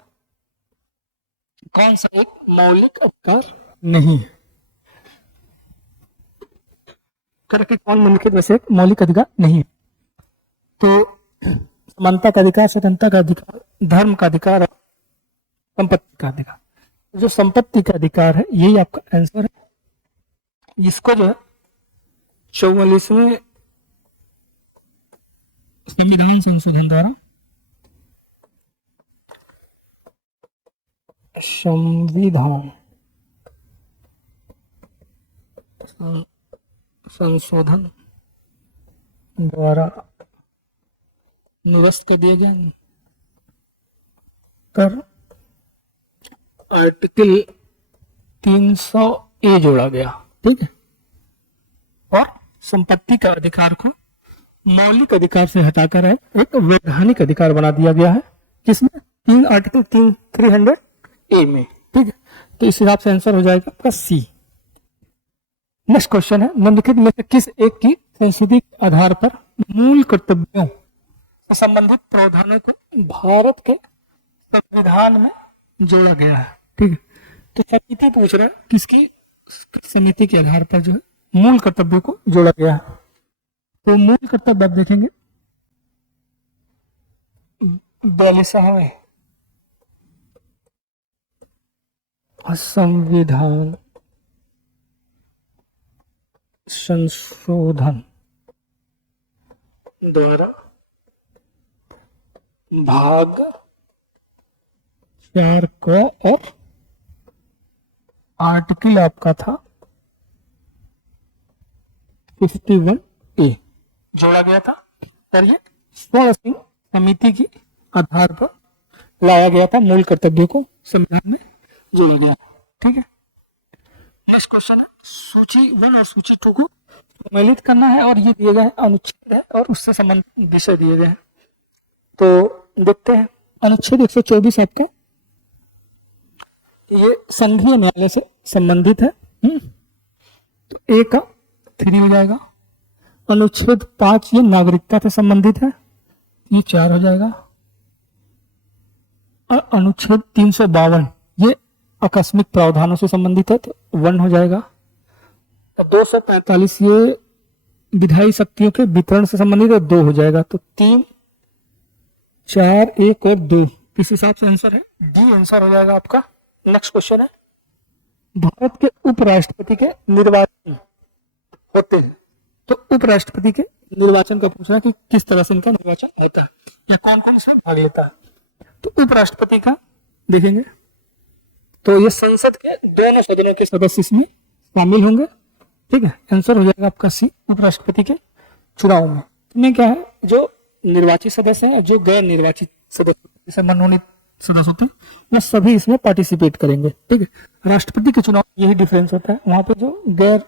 कौन सा एक मौलिक अधिकार नहीं है? करके कौन निम्नलिखित में से एक मौलिक अधिकार नहीं है? तो समानता का अधिकार, स्वतंत्रता का अधिकार, धर्म का अधिकार और संपत्ति का अधिकार। जो संपत्ति का अधिकार है यही आपका आंसर है, जिसको जो है 44वें संविधान संशोधन द्वारा संविधान संशोधन द्वारा निरस्त कर दिए गए पर आर्टिकल 300 ए जोड़ा गया, ठीक है। और संपत्ति का अधिकार को मौलिक अधिकार से हटाकर एक वैधानिक अधिकार बना दिया गया है, जिसमें आर्टिकल 300 ए में, ठीक है। तो इस हिसाब से आंसर हो जाएगा आपका सी। नेक्स्ट क्वेश्चन है, निम्नलिखित में से किस एक की संस्कृति के आधार पर मूल कर्तव्यों संबंधित प्रावधानों को भारत के संविधान में जोड़ा गया है। ठीक है, तो समिति पूछ रहा है किसकी समिति के आधार पर जो है मूल कर्तव्य को जोड़ा गया है। तो मूल कर्तव्य आप देखेंगे 42वें संविधान संशोधन द्वारा भाग 4 का और आर्टिकल आपका था 51A जोड़ा गया था और ये स्वर्ण सिंह समिति की आधार पर लाया गया था, मूल कर्तव्यों को संविधान में जोड़ा गया। ठीक है, नेक्स्ट क्वेश्चन है सूची 1 और सूची 2 को सम्मिलित करना है और ये दिए गए अनुच्छेद है और उससे संबंधित विषय दिए गए हैं। तो देखते हैं अनुच्छेद 124 आपका ये संघीय न्यायालय से संबंधित है। तो ए का 3 हो जाएगा। अनुच्छेद 5 ये नागरिकता से संबंधित है, ये 4 हो जाएगा। और अनुच्छेद 352 ये आकस्मिक प्रावधानों से संबंधित है, तो 1 हो जाएगा। और 245 ये विधायी शक्तियों के वितरण से संबंधित है, 2 हो जाएगा। तो 3, 4, 1 और 2 किस हिसाब से आंसर है? डी आंसर हो जाएगा आपका। नेक्स्ट क्वेश्चन है भारत के उपराष्ट्रपति के निर्वाचन होते हैं, तो उपराष्ट्रपति के निर्वाचन का पूछना है कि किस तरह से इनका निर्वाचन होता है या कौन कौन इसमें भाग लेता है। तो उपराष्ट्रपति का देखेंगे तो ये संसद के दोनों सदनों के सदस्य इसमें शामिल होंगे। ठीक है, आंसर हो जाएगा आपका सी, उपराष्ट्रपति के चुनाव में। इनमें क्या है, जो निर्वाचित सदस्य हैं, जो गैर निर्वाचित सदस्य जैसे मनोनीत सदस्य होते हैं, वो सभी इसमें पार्टिसिपेट करेंगे। ठीक है, राष्ट्रपति के चुनाव यही डिफरेंस होता है, वहां पे जो गैर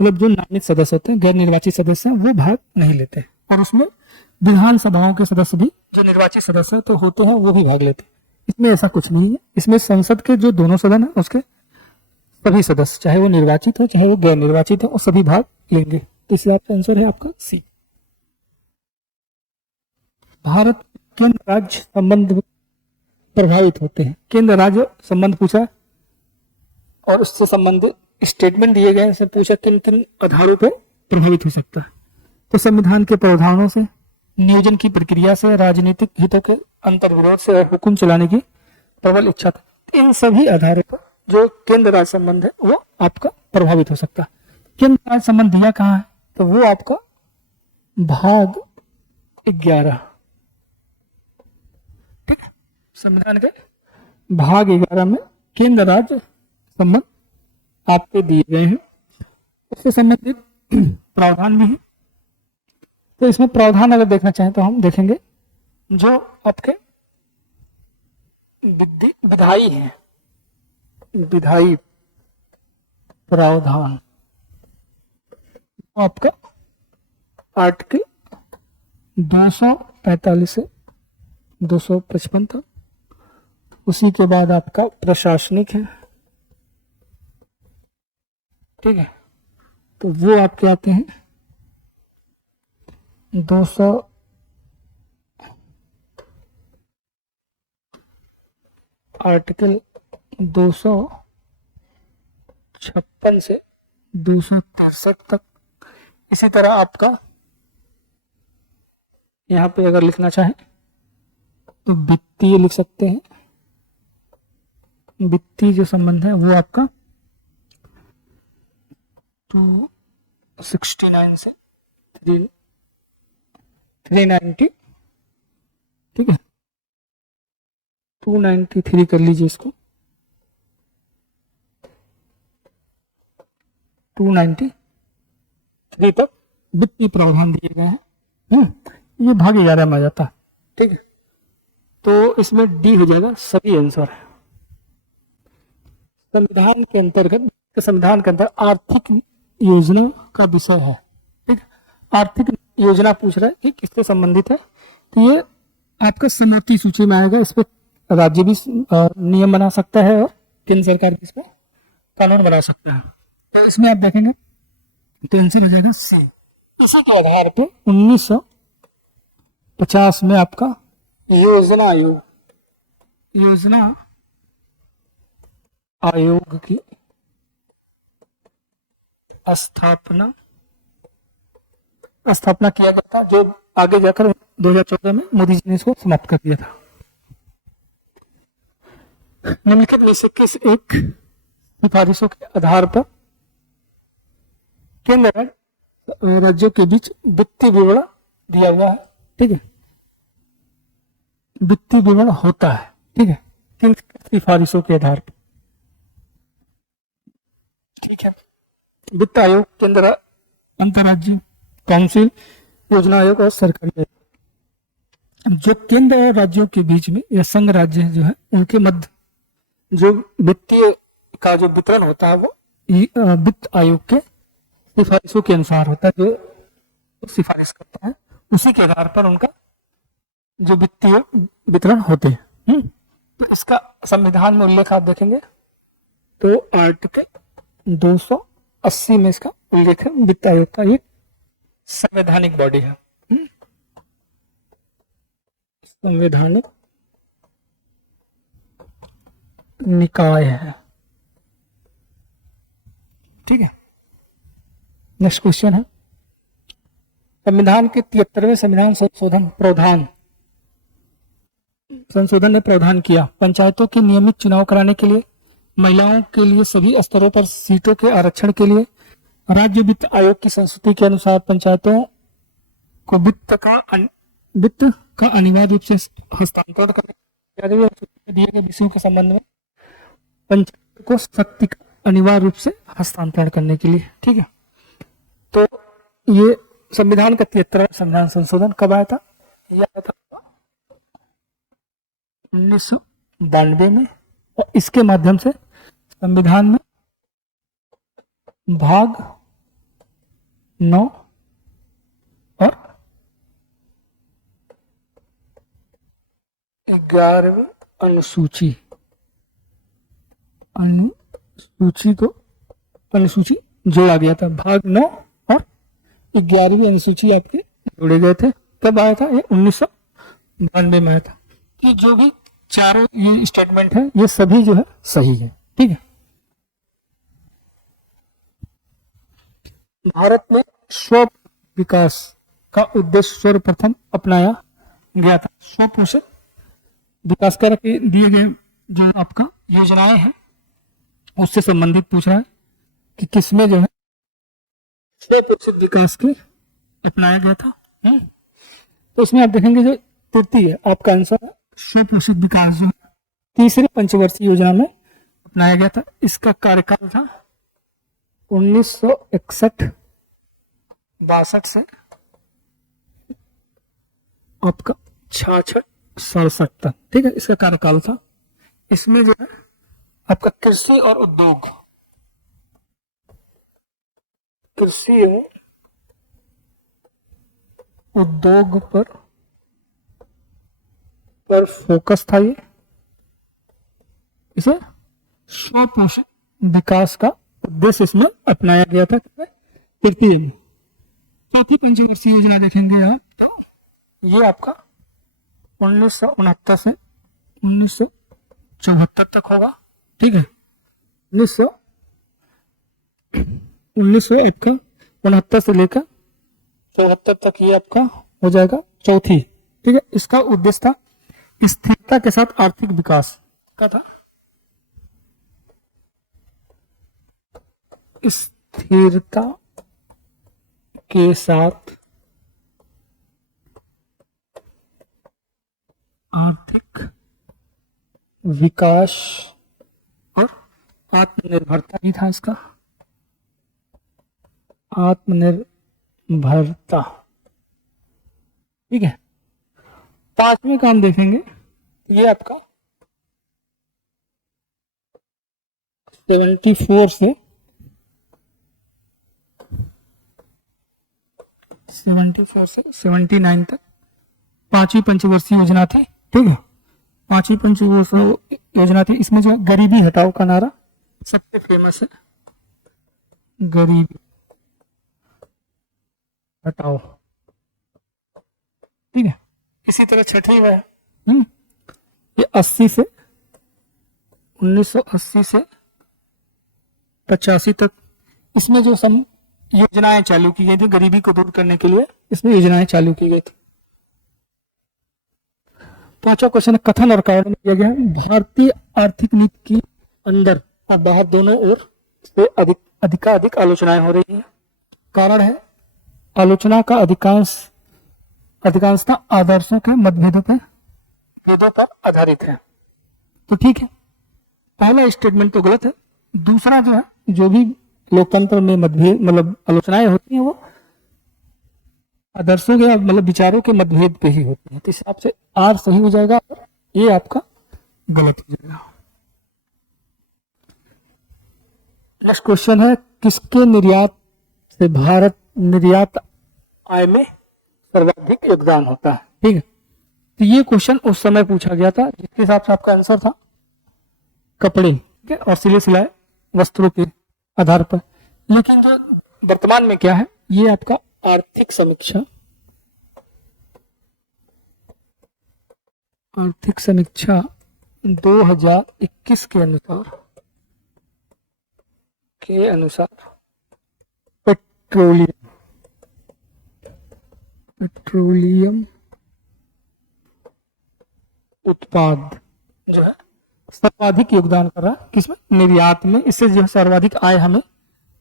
मतलब जो नामित सदस्य होते हैं, गैर निर्वाचित सदस्य हैं, वो भाग नहीं लेते हैं। और उसमें विधानसभाओं के सदस्य भी जो निर्वाचित सदस्य तो होते हैं वो भी भाग लेते हैं। इसमें ऐसा कुछ नहीं है, इसमें संसद के जो दोनों सदन है उसके सभी सदस्य, चाहे वो निर्वाचित हो चाहे वो गैर निर्वाचित हो, वो सभी भाग लेंगे। तो इस हिसाब से आंसर है आपका सी। भारत केंद्र राज्य संबंध प्रभावित होते हैं, केंद्र राज्य संबंध पूछा और उससे संबंधित स्टेटमेंट दिए गए से पूछा किन किन आधारों पर प्रभावित हो सकता है। तो संविधान के प्रावधानों से, नियोजन की प्रक्रिया से, राजनीतिक हितों के अंतर्विरोध से और हुक्म चलाने की प्रबल इच्छा था। इन सभी आधारों पर जो केंद्र राज्य संबंध है वो आपका प्रभावित हो सकता है। केंद्र राज्य संबंध दिया कहाँ है, तो वो आपका भाग 11। ठीक है, संविधान के भाग 11 में केंद्र राज्य संबंध आपको दिए गए हैं, उससे संबंधित प्रावधान भी है। तो इसमें प्रावधान अगर देखना चाहें तो हम देखेंगे जो आपके विधायी हैं, विधायी प्रावधान आपका आर्टिकल 245 से 255 था। उसी के बाद आपका प्रशासनिक है। ठीक है, तो वो आपके आते हैं 200 आर्टिकल 256 से 263 तक। इसी तरह आपका यहाँ पे अगर लिखना चाहें तो वित्तीय लिख सकते हैं। वित्तीय जो संबंध है वो आपका 269 से 390। ठीक है, 293 कर लीजिए इसको, 293 तक वित्तीय प्रावधान दिए गए हैं। ये भाग 11 में आ जाता है। ठीक है, तो इसमें डी हो जाएगा सभी आंसर। संविधान के अंतर्गत, संविधान के अंदर आर्थिक योजना का विषय है। ठीक है, आर्थिक योजना पूछ रहा है कि किससे संबंधित है, तो ये आपका समवर्ती सूची में आएगा। इस पर राज्य भी नियम बना सकता है और केंद्र सरकार भी इस पर कानून बना सकता है। तो इसमें आप देखेंगे तो आंसर हो जाएगा सी। इसी के आधार पे 50 में आपका योजना आयोग, योजना आयोग की स्थापना किया गया था, जो आगे जाकर 2014 में मोदी जी ने इसको समाप्त कर दिया था। निम्नलिखित में से किस एक सिफारिशों के आधार पर केंद्र राज्यों के बीच वित्तीय विवरण दिया हुआ है? ठीक है, वित्तीय विवरण होता है, ठीक है, किन सिफारिशों के आधार पर? ठीक है, वित्त आयोग, केंद्र अंतर्राज्यीय काउंसिल, योजना आयोग और सरकारी आयोग। जो केंद्र और राज्यों के बीच में या संघ राज्य जो है उनके मध्य जो वित्तीय का जो वितरण होता है वो वित्त आयोग के सिफारिशों के अनुसार होता है, जो सिफारिश करता है उसी के आधार पर उनका जो वित्तीय वितरण होते हैं। तो इसका संविधान में उल्लेख आप देखेंगे तो आर्टिकल 280 में इसका उल्लेख है। वित्त आयोग का एक संवैधानिक बॉडी है, संवैधानिक निकाय है। ठीक है, नेक्स्ट क्वेश्चन है, संविधान के 73वें संविधान संशोधन ने प्रावधान किया, पंचायतों के नियमित चुनाव कराने के लिए, महिलाओं के लिए सभी स्तरों पर सीटों के आरक्षण के लिए, राज्य वित्त आयोग की संस्तुति के अनुसार पंचायतों को वित्त का अनिवार्य रूप से हस्तांतरण करने दिए गए विषयों के संबंध में पंचायत को शक्ति का अनिवार्य रूप से हस्तांतरण करने के लिए। ठीक है, तो ये संविधान का 73वां संविधान संशोधन कब आया था? यह आया था 1992 में, और इसके माध्यम से संविधान में भाग 9 और 11वीं अनुसूची जोड़ा गया था। भाग 9 और 11वीं अनुसूची आपके जोड़े गए थे। कब आया था? ये 1992 में आया था। कि जो भी चारों ये स्टेटमेंट है ये सभी जो है सही है। ठीक है, भारत में स्व विकास का उद्देश्य सर्वप्रथम अपनाया गया था। स्वपोषित विकास कर दिए गए जो आपका योजनाएं हैं उससे संबंधित पूछ रहा है कि किसमें जो है स्वपोषित विकास के अपनाया गया था। तो इसमें आप देखेंगे जो तृतीय आपका आंसर है स्वपोषित विकास जो तीसरे पंचवर्षीय योजना में अपनाया गया था। इसका कार्यकाल था 1961-62 से आपका 66-67 तक। ठीक है, इसका कार्यकाल था। इसमें जो है आपका कृषि और उद्योग, कृषि और उद्योग पर फोकस था। ये इसे स्वपोषित विकास का उद्देश्य इसमें अपनाया गया था। तृतीय में चौथी पंचवर्षीय योजना देखेंगे आप तो ये आपका 1969 से 1974 तक होगा। ठीक है, 1969 से लेकर 74 तक ये आपका हो जाएगा चौथी। ठीक है, इसका उद्देश्य था स्थिरता के साथ आर्थिक विकास का था। स्थिरता के साथ आर्थिक विकास और आत्मनिर्भरता भी था इसका। आत्मनिर्भरता। ठीक है, पांचवें काम देखेंगे ये आपका 74 से 79 तक पांचवी पंचवर्षीय योजना थी। ठीक है, पांचवी पंचवर्षीय योजना थी। इसमें जो है गरीबी हटाओ का नारा सबसे फेमस है, गरीबी हटाओ। ठीक है, इसी तरह छठवीं वह ये 80 से 1980 से 85 तक इसमें जो सम योजनाएं चालू की गई थी गरीबी को दूर करने के लिए, इसमें योजनाएं चालू की गई थी। पांचवा क्वेश्चन है कथन और कारण में दिया गया है भारतीय आर्थिक नीति की अंदर और बाहर दोनों ओर से अधिकाधिक आलोचनाएं हो रही है। कारण है आलोचना का अधिकांशतः आदर्शों के मतभेदों पर आधारित है। तो ठीक है, पहला स्टेटमेंट तो गलत है। दूसरा जो है, जो भी लोकतंत्र में मतभेद मतलब आलोचनाएं होती हैं वो आदर्शों के मतलब विचारों के मतभेद पे ही होती है। तो इस हिसाब से आर सही हो जाएगा और ये आपका गलत हो जाएगा। नेक्स्ट क्वेश्चन है किसके निर्यात से भारत निर्यात आय में सर्वाधिक योगदान होता है। ठीक है, तो ये क्वेश्चन उस समय पूछा गया था जिसके हिसाब से आपका आंसर था कपड़े, ठीक है, और सिले सिलाए वस्त्रों के आधार पर। लेकिन जो वर्तमान में क्या है, ये आपका आर्थिक समीक्षा 2021 के अनुसार पेट्रोलियम उत्पाद जो है सर्वाधिक योगदान कर रहा है किसमें, निर्यात में। इससे जो सर्वाधिक आय हमें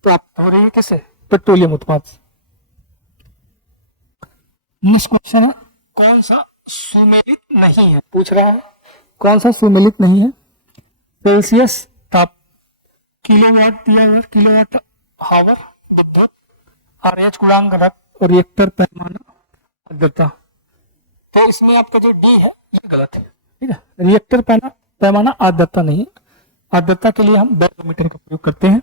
प्राप्त हो रही है किससे, पेट्रोलियम उत्पाद से। नेक्स्ट क्वेश्चन है कौन सा सुमेलित नहीं है, पूछ रहा है कौन सा सुमेलित नहीं है। सेल्सियस ताप, किलोवाट दिया हुआ, किलोवाट हावर, RH गुणांक, रिएक्टर पैमाना, आर्द्रता। तो इसमें आपका जो डी है ये गलत है। ठीक है, रिएक्टर पैमाना आर्द्रता नहीं है। आर्द्रता के लिए हम बैरोमीटर का प्रयोग करते हैं।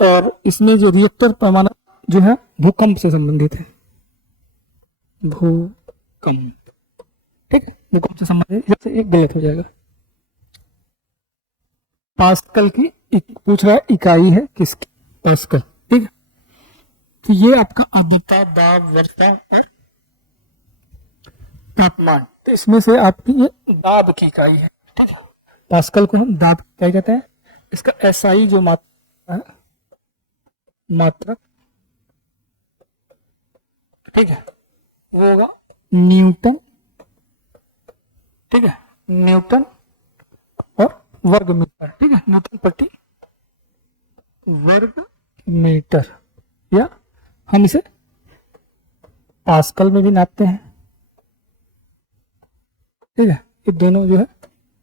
और इसमें जो रिएक्टर पैमाना जो है भूकंप से संबंधित है, भूकंप। ठीक है, भूकंप से संबंधित, जैसे एक गलत हो जाएगा। पास्कल की पूछ रहा है इकाई है किसकी, पास्कल। ठीक है, तो ये आपका आर्द्रता, दाब, वर्षा और तापमान। तो इसमें से आपकी ये दाब की इकाई है। ठीक है, पास्कल को हम दाब क्या कहते हैं। इसका SI जो मात्रक है, मात्रक, ठीक है, वो होगा न्यूटन। ठीक है, न्यूटन और वर्ग मीटर। ठीक है, न्यूटन प्रति वर्ग मीटर, या हम इसे पास्कल में भी नापते हैं। ठीक है, ये दोनों जो है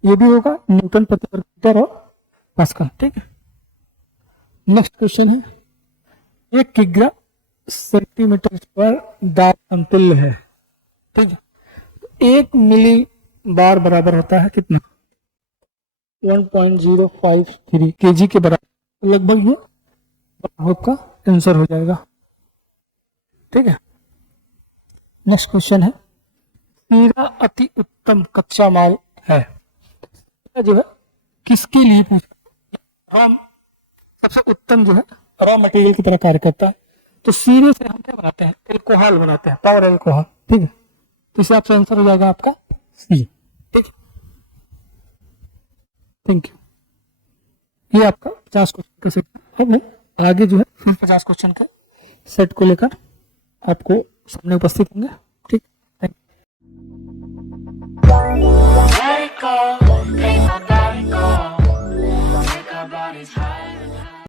ये भी होगा न्यूटन प्रति वर्ग मीटर और पास्कल। ठीक है, नेक्स्ट क्वेश्चन है 1 किग्रा सेंटीमीटर पर दाब समतुल्य है। ठीक है, 1 मिली बार बराबर होता है कितना, 1.053 kg के बराबर। लगभग ये आपका आंसर हो जाएगा। ठीक है, नेक्स्ट क्वेश्चन है हीरा अति उत्तम कच्चा माल है, जो है किसके लिए पूछा। सबसे उत्तम जो है रॉ मटेरियल की तरह कार्य करता है। तो सीरे से हम क्या बनाते हैं, एल्कोहल बनाते हैं, पावर एल्कोहल। ठीक है, तो इससे आपसे आंसर हो जाएगा आपका सी। ठीक, थैंक यू। ये आपका 50 क्वेश्चन का सेट। अब आगे जो है फिर 50 क्वेश्चन का सेट को लेकर आपको सामने उपस्थित होंगे। ठीक, थैंक यू।